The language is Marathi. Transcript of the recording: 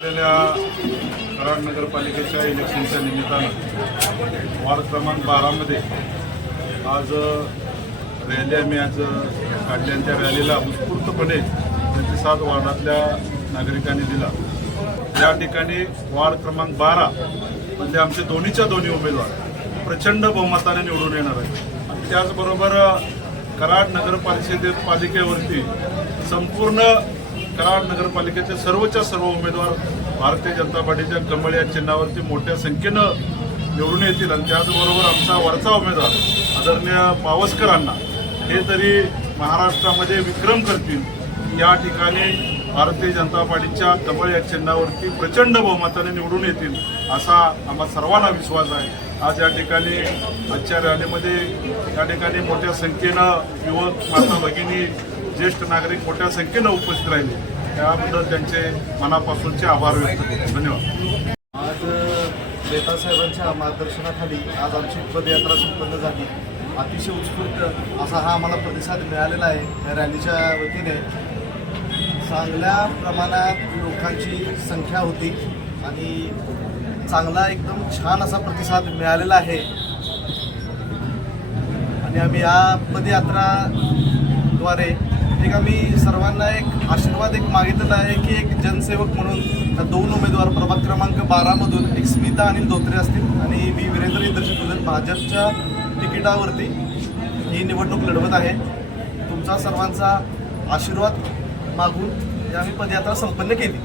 आपल्याला कराड नगरपालिकेच्या इलेक्शनच्या निमित्तानं वार्ड क्रमांक बारामध्ये आज रॅली आम्ही आज काढल्या त्या रॅलीला उत्स्फूर्तपणे प्रतिसाद वार्डातल्या नागरिकांनी दिला. या ठिकाणी वार्ड क्रमांक बारा म्हणजे आमचे दोन्हीच्या दोन्ही उमेदवार प्रचंड बहुमताने निवडून येणार आहेत. आणि त्याचबरोबर कराड नगरपालिके पालिकेवरती संपूर्ण कराड नगरपालिकेचे सर्वच्या सर्व उमेदवार भारतीय जनता पार्टीच्या कमळ या चिन्हावरती मोठ्या संख्येनं निवडून येतील. आणि त्याचबरोबर आमचा वरचा उमेदवार आदरणीय पावसकरांना हे तरी महाराष्ट्रामध्ये विक्रम करतील. या ठिकाणी भारतीय जनता पार्टीच्या कमळ या चिन्हावरती प्रचंड बहुमताने निवडून येतील असा आम्हा सर्वांना विश्वास आहे. आज या ठिकाणी आजच्या रॅलीमध्ये या ठिकाणी मोठ्या संख्येनं युवक माता भगिनी ज्येष्ठ नागरिक मोठ्या संख्येनं उपस्थित राहिले. त्याबद्दल त्यांचे मनापासूनचे आभार व्यक्त करतो. धन्यवाद. आज नेता साहेबांच्या मार्गदर्शनाखाली आज आमची पदयात्रा संपन्न झाली. अतिशय उत्स्फूर्त असा हा आम्हाला प्रतिसाद मिळालेला आहे या रॅलीच्या वतीने. चांगल्या प्रमाणात लोकांची संख्या होती आणि चांगला एकदम छान असा प्रतिसाद मिळालेला आहे. आणि आम्ही या पदयात्राद्वारे म्हणजे एक आम्ही सर्वांना एक आशीर्वाद एक मागितलेला आहे की एक जनसेवक म्हणून दोन उमेदवार प्रभाग क्रमांक बारामधून एक स्मिता अनिल धोत्रे असतील. आणि मी वीरेंद्र इंद्रजी तुझर भाजपच्या तिकिटावरती ही निवडणूक लढवत आहे. तुमचा सर्वांचा आशीर्वाद मागून ही आम्ही पदयात्रा संपन्न केली.